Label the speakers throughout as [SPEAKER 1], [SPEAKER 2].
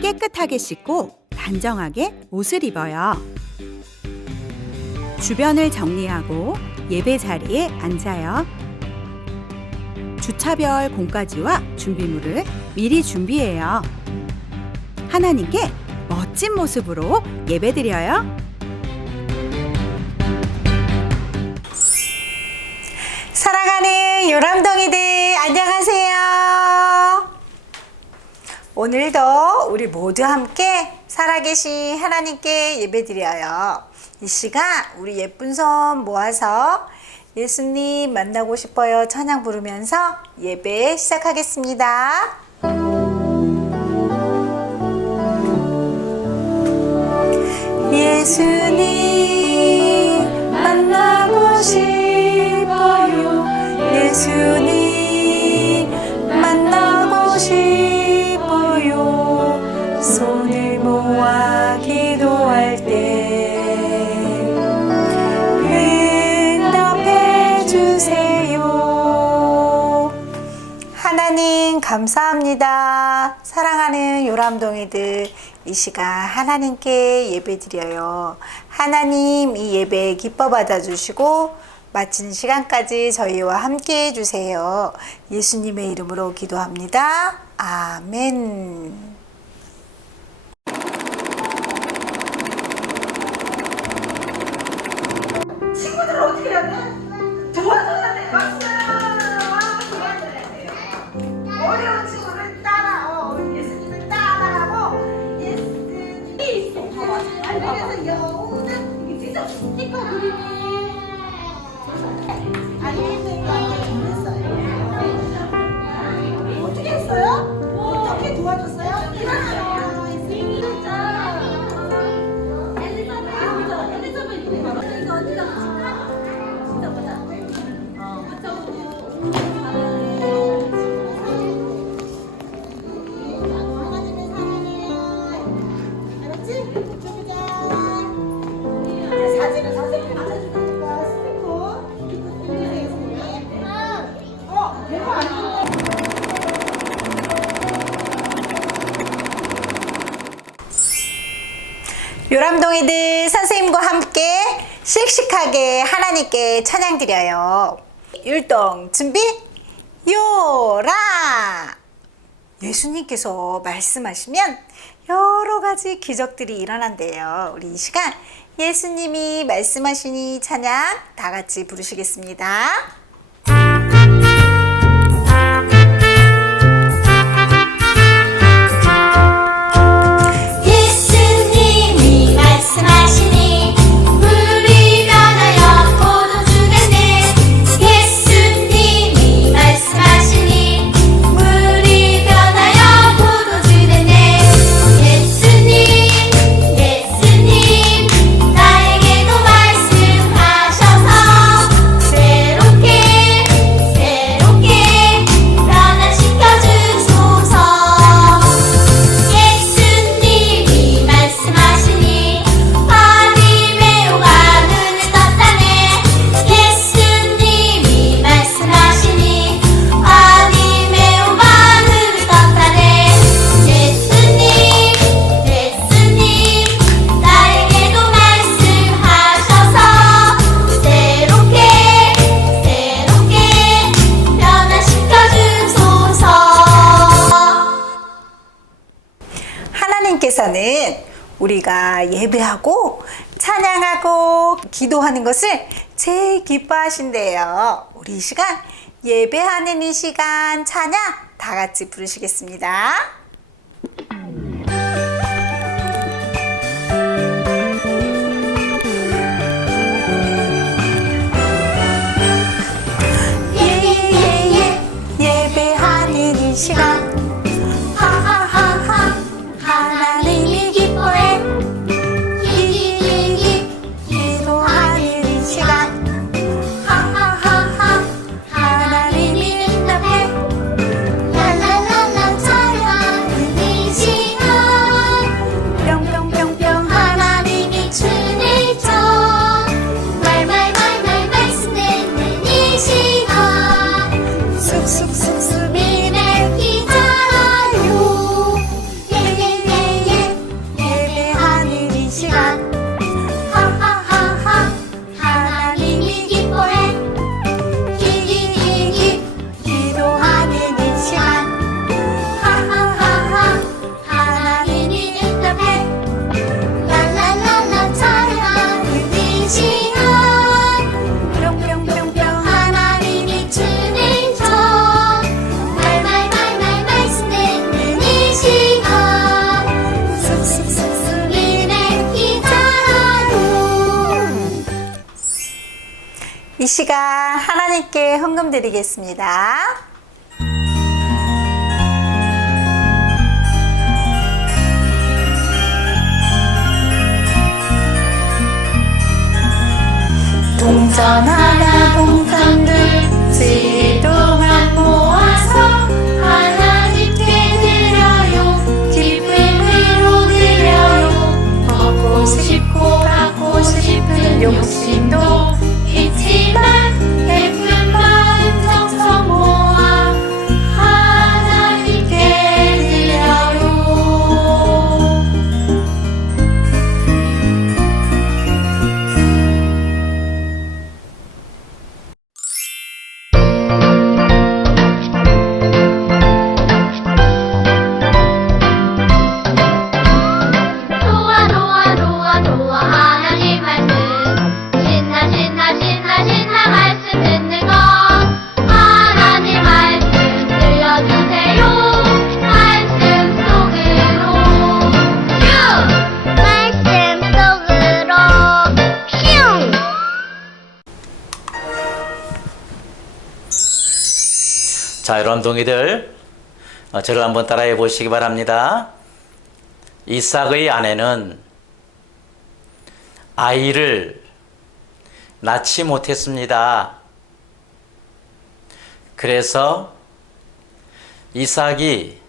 [SPEAKER 1] 깨끗하게 씻고 단정하게 옷을 입어요. 주변을 정리하고 예배 자리에 앉아요. 주차별 공까지와 준비물을 미리 준비해요. 하나님께 멋진 모습으로 예배드려요.
[SPEAKER 2] 요람덩이들 안녕하세요. 오늘도 우리 모두 함께 살아계신 하나님께 예배드려요. 이 시간 우리 예쁜 손 모아서 예수님 만나고 싶어요 찬양 부르면서 예배 시작하겠습니다. 예수님 하나님 감사합니다. 사랑하는 요람동이들 이 시간 하나님께 예배드려요. 하나님 이 예배 기뻐 받아주시고 마친 시간까지 저희와 함께 해주세요. 예수님의 이름으로 기도합니다. 아멘.
[SPEAKER 3] 친구들 어떻게 해야 돼? 도와줘야 돼. 박수! 와, 도와줘야 돼요. 어려운 친구를 따라, 어, 예수님을 따라하고, 예수님이 있어. 그래서 여우는 이게 진짜 스티커 그림이. 알겠
[SPEAKER 2] 요람동이들 선생님과 함께 씩씩하게 하나님께 찬양 드려요. 율동 준비 요라 예수님께서 말씀하시면 여러 가지 기적들이 일어난대요. 우리 이 시간 예수님이 말씀하시니 찬양 다 같이 부르시겠습니다. 우리가 예배하고 찬양하고 기도하는 것을 제일 기뻐하신대요. 우리 이 시간 예배하는 이 시간 찬양 다 같이 부르시겠습니다. 예예예 예배하는 이 시간 드리겠습니다.
[SPEAKER 4] 동전 하나 동전들
[SPEAKER 5] 자, 여러분 동이들, 어, 저를 한번 따라해 보시기 바랍니다. 이삭의 아내는 아이를 낳지 못했습니다. 그래서 이삭이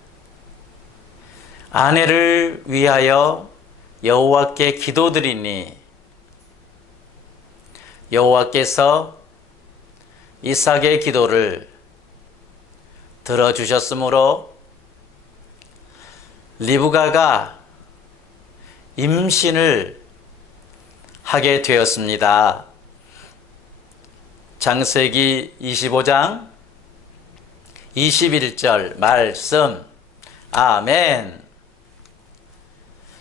[SPEAKER 5] 아내를 위하여 여호와께 기도드리니 여호와께서 이삭의 기도를 들어주셨으므로 리브가가 임신을 하게 되었습니다. 장세기 25장 21절 말씀 아멘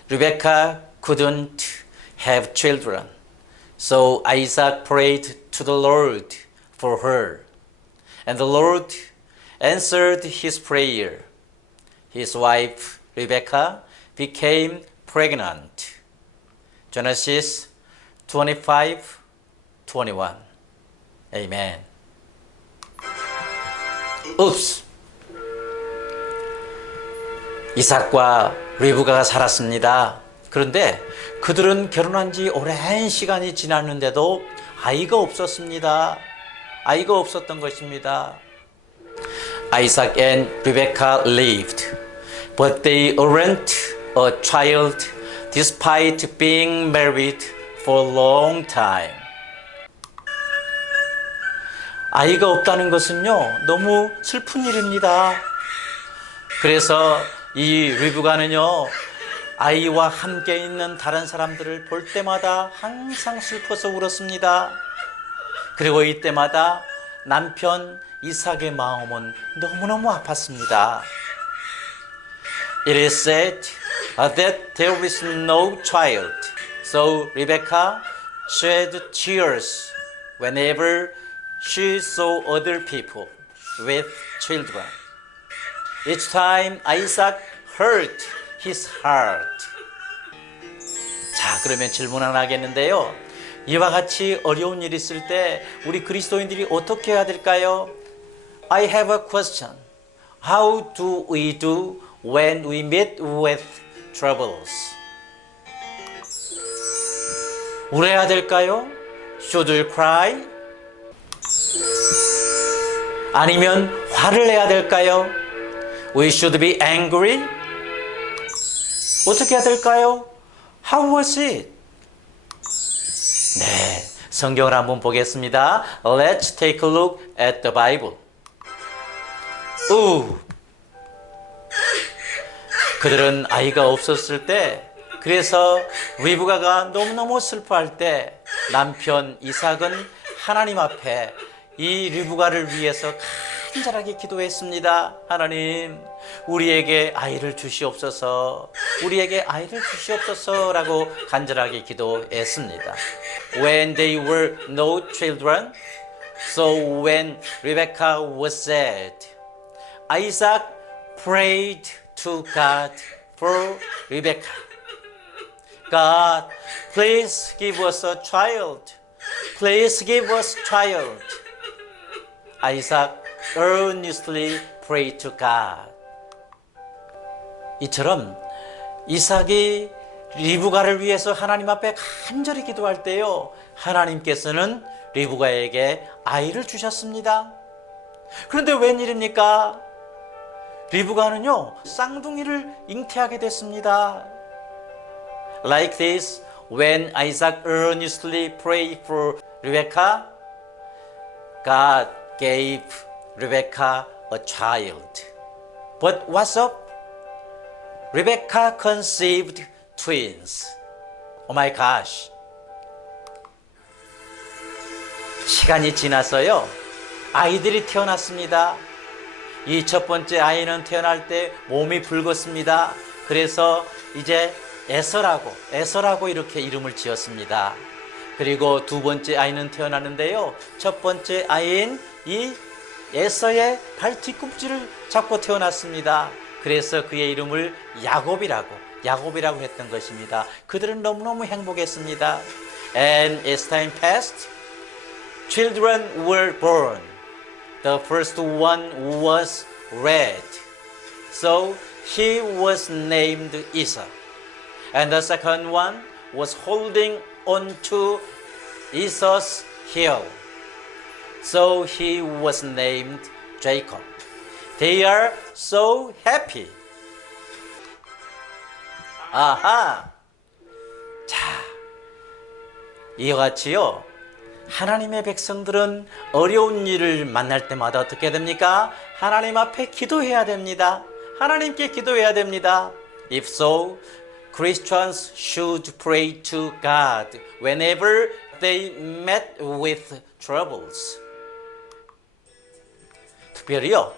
[SPEAKER 5] Rebecca couldn't have children so Isaac prayed to the Lord for her and the Lord answered his prayer. His wife Rebecca became pregnant. Genesis 25 21. Amen. Oops. 이삭과 리브가가 살았습니다. 그런데 그들은 결혼한 지 오랜 시간이 지났는데도 아이가 없었습니다. 아이가 없었던 것입니다. Isaac and Rebekah lived, but they weren't a child despite being married for a long time. 아이가 없다는 것은요, 너무 슬픈 일입니다. 그래서 이 리브가는요, 아이와 함께 있는 다른 사람들을 볼 때마다 항상 슬퍼서 울었습니다. 그리고 이때마다 남편 이삭의 마음은 너무너무 아팠습니다. It is said uh, that there is no child. So Rebecca shed tears whenever she saw other people with children. Each time Isaac hurt his heart. 자, 그러면 질문 하나 하겠는데요. 이와 같이 어려운 일이 있을 때 우리 그리스도인들이 어떻게 해야 될까요? I have a question. How do we do when we meet with troubles? 울어야 될까요? Should we cry? 아니면 화를 내야 될까요? We should be angry? 어떻게 해야 될까요? How was it? 네, 성경을 한번 보겠습니다. Let's take a look at the Bible. 우. 그들은 아이가 없었을 때, 그래서 리브가가 너무너무 슬퍼할 때 남편 이삭은 하나님 앞에 이 리브가를 위해서 간절하게 기도했습니다. 하나님, 우리에게 아이를 주시옵소서. 우리에게 아이를 주시옵소서라고 간절하게 기도했습니다. When they were no children, so when Rebecca was sad, Isaac prayed to God for Rebecca. God, please give us a child. please give us child. Isaac earnestly prayed to God. 이처럼 이삭이 리브가를 위해서 하나님 앞에 간절히 기도할 때요. 하나님께서는 리브가에게 아이를 주셨습니다. 그런데 웬일입니까? 리브가는요, 쌍둥이를 잉태하게 됐습니다. Like this, when Isaac earnestly prayed for Rebecca, God gave Rebecca a child. But what's up? Rebecca conceived twins. Oh my gosh. 시간이 지나서요. 아이들이 태어났습니다. 이 첫 번째 아이는 태어날 때 몸이 붉었습니다. 그래서 이제 에서라고, 에서라고 이렇게 이름을 지었습니다. 그리고 두 번째 아이는 태어났는데요. 첫 번째 아이인 이 에서의 발 뒤꿈치를 잡고 태어났습니다. 그래서 그의 이름을 야곱이라고, 야곱이라고 했던 것입니다. 그들은 너무너무 행복했습니다. And as time passed, children were born. The first one was red. So he was named Esau. And the second one was holding on to Esau's heel. So he was named Jacob. They are so happy. 아하. 자, 이와 같이요. 하나님의 백성들은 어려운 일을 만날 때마다 어떻게 됩니까? 하나님 앞에 기도해야 됩니다. 하나님께 기도해야 됩니다. If so, Christians should pray to God whenever they met with troubles. 특별히요.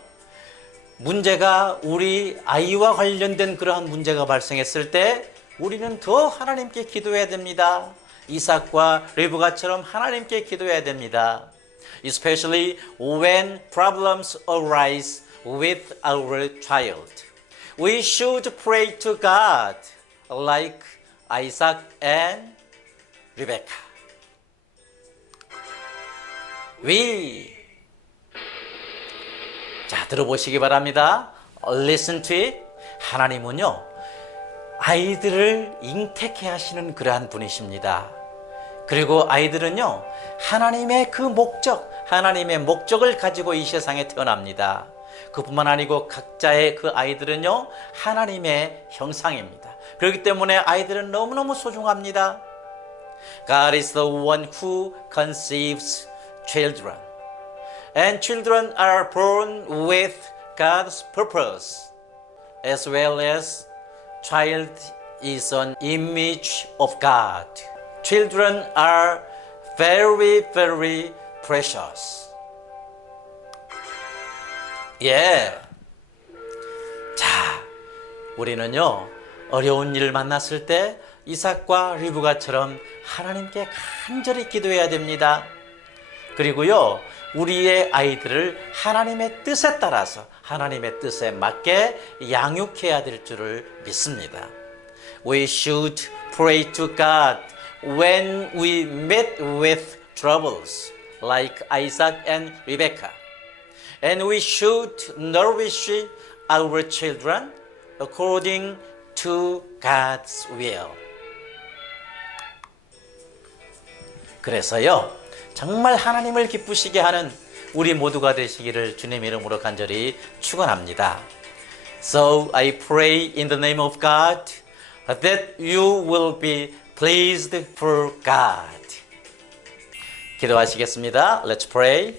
[SPEAKER 5] 문제가 우리 아이와 관련된 그러한 문제가 발생했을 때 우리는 더 하나님께 기도해야 됩니다. 이삭과 리브가처럼 하나님께 기도해야 됩니다. Especially when problems arise with our child. We should pray to God like Isaac and Rebecca. We 자, 들어보시기 바랍니다. Listen to it. 하나님은요, 아이들을 잉태케 하시는 그러한 분이십니다. 그리고 아이들은요, 하나님의 그 목적, 하나님의 목적을 가지고 이 세상에 태어납니다. 그뿐만 아니고 각자의 그 아이들은요, 하나님의 형상입니다. 그렇기 때문에 아이들은 너무너무 소중합니다. God is the one who conceives children. And children are born with God's purpose, as well as child is an image of God. Children are very, very precious. 예. 자, 우리는요, 어려운 일을 만났을 때 이삭과 리브가처럼 하나님께 간절히 기도해야 됩니다. 그리고요, 우리의 아이들을 하나님의 뜻에 따라서 하나님의 뜻에 맞게 양육해야 될 줄을 믿습니다. We should pray to God when we meet with troubles, like Isaac and Rebekah. And we should nourish our children according to God's will. 그래서요, 정말 하나님을 기쁘시게 하는 우리 모두가 되시기를 주님 이름으로 간절히 축원합니다. So I pray in the name of God that you will be pleased for God. 기도하시겠습니다. Let's pray.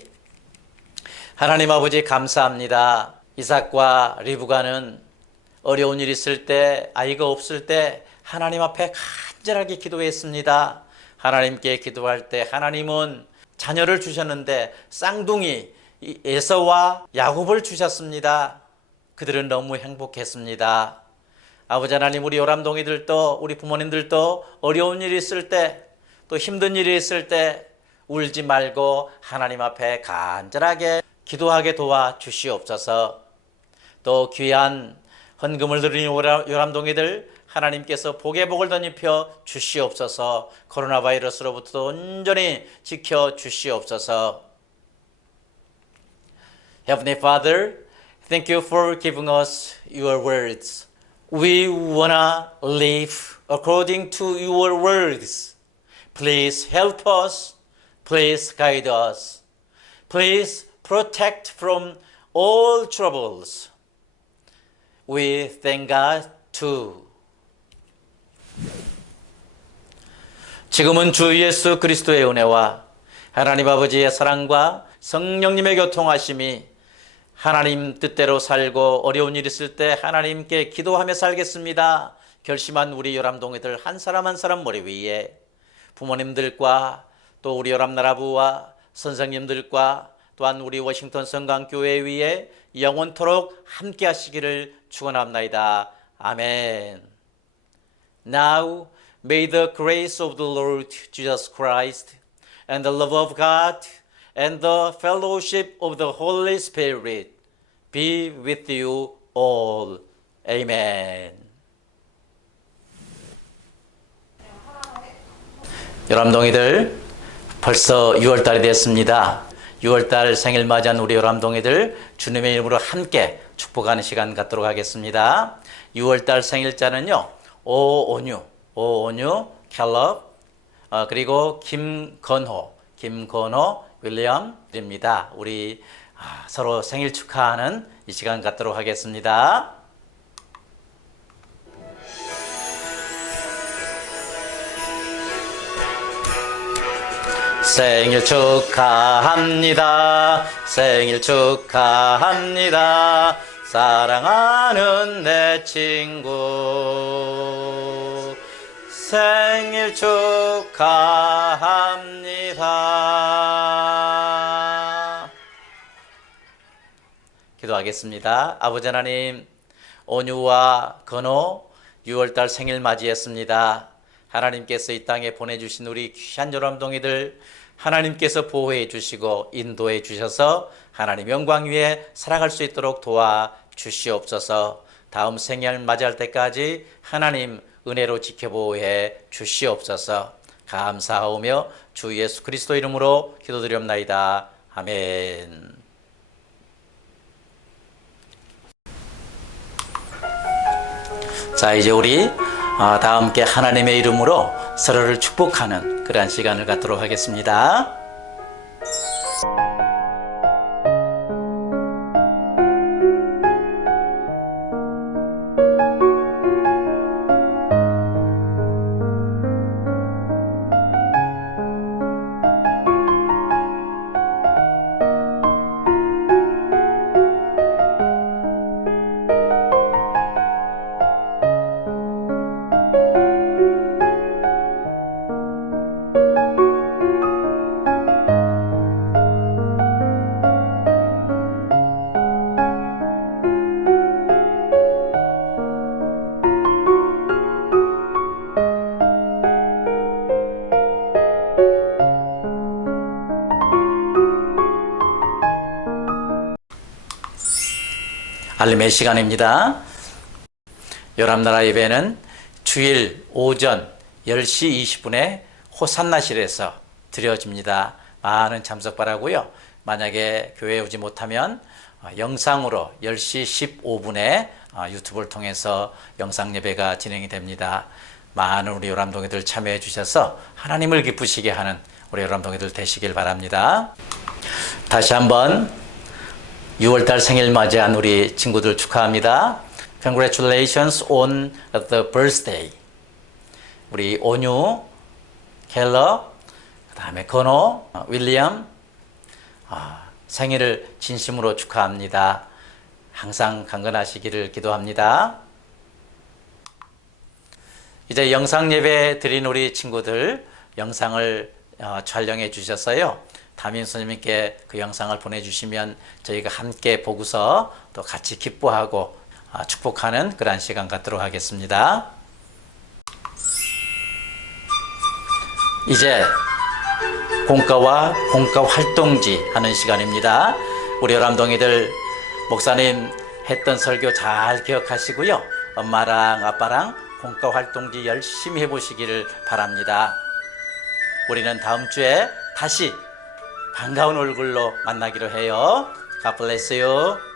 [SPEAKER 5] 하나님 아버지 감사합니다. 이삭과 리브가는 어려운 일 있을 때, 아이가 없을 때 하나님 앞에 간절하게 기도했습니다. 하나님께 기도할 때 하나님은 자녀를 주셨는데 쌍둥이 에서와 야곱을 주셨습니다. 그들은 너무 행복했습니다. 아버지 하나님 우리 요람동이들도 우리 부모님들도 어려운 일이 있을 때 또 힘든 일이 있을 때 울지 말고 하나님 앞에 간절하게 기도하게 도와 주시옵소서. 또 귀한 헌금을 드리는 요람동이들 하나님께서 복의 복을 덧입혀 주시옵소서 코로나 바이러스로부터 온전히 지켜 주시옵소서 Heavenly Father, thank you for giving us your words. We wanna live according to your words. Please help us. Please guide us. Please protect from all troubles. We thank God too. 지금은 주 예수 그리스도의 은혜와 하나님 아버지의 사랑과 성령님의 교통하심이 하나님 뜻대로 살고 어려운 일 있을 때 하나님께 기도하며 살겠습니다. 결심한 우리 요람동이들 한 사람 한 사람 머리 위에 부모님들과 또 우리 요람나라부와 선생님들과 또한 우리 워싱턴 성강교회 위에 영원토록 함께 하시기를 축원합나이다. 아멘. Now may the grace of the Lord Jesus Christ and the love of God and the fellowship of the Holy Spirit be with you all. Amen. 요람동이들 벌써 6월달이 됐습니다. 6월달 생일 맞이한 우리 요람동이들 주님의 이름으로 함께 축복하는 시간 갖도록 하겠습니다. 6월달 생일자는요 오온유, 오온유, 캘럽, 어, 그리고 김건호, 김건호, 윌리엄입니다. 우리 아, 서로 생일 축하하는 이 시간 갖도록 하겠습니다. 생일 축하합니다. 생일 축하합니다. 사랑하는 내 친구. 생일 축하합니다. 기도하겠습니다. 아버지 하나님, 온유와 건호 6월달 생일 맞이했습니다. 하나님께서 이 땅에 보내주신 우리 귀한 요람동이들 하나님께서 보호해 주시고 인도해 주셔서 하나님 영광 위에 살아갈 수 있도록 도와 주시옵소서. 다음 생일 맞이할 때까지 하나님 은혜로 지켜보호해 주시옵소서. 감사하오며 주 예수 그리스도 이름으로 기도드리옵나이다. 아멘. 자, 이제 우리 어, 다 함께 하나님의 이름으로 서로를 축복하는 그러한 시간을 갖도록 하겠습니다. 알림의 시간입니다. 요람나라 예배는 주일 오전 10시 20분에 호산나실에서 드려집니다. 많은 참석 바라고요. 만약에 교회에 오지 못하면 어, 영상으로 10시 15분에 어, 유튜브를 통해서 영상 예배가 진행이 됩니다. 많은 우리 요람동이들 참여해 주셔서 하나님을 기쁘시게 하는 우리 요람동이들 되시길 바랍니다. 다시 한번 6월달 생일 맞이한 우리 친구들 축하합니다. Congratulations on the birthday. 우리 온유, 켈러, 그 다음에 건호, 어, 윌리엄, 아, 생일을 진심으로 축하합니다. 항상 강건하시기를 기도합니다. 이제 영상 예배 드린 우리 친구들 영상을 어, 촬영해 주셨어요. 담임 선생님께 그 영상을 보내주시면 저희가 함께 보고서 또 같이 기뻐하고 아, 축복하는 그러한 시간 갖도록 하겠습니다. 이제 공과와 공과 활동지 하는 시간입니다. 우리 요람동이들 목사님 했던 설교 잘 기억하시고요. 엄마랑 아빠랑 봉과 활동지 열심히 해보시기를 바랍니다. 우리는 다음 주에 다시 반가운 얼굴로 만나기로 해요. God bless you.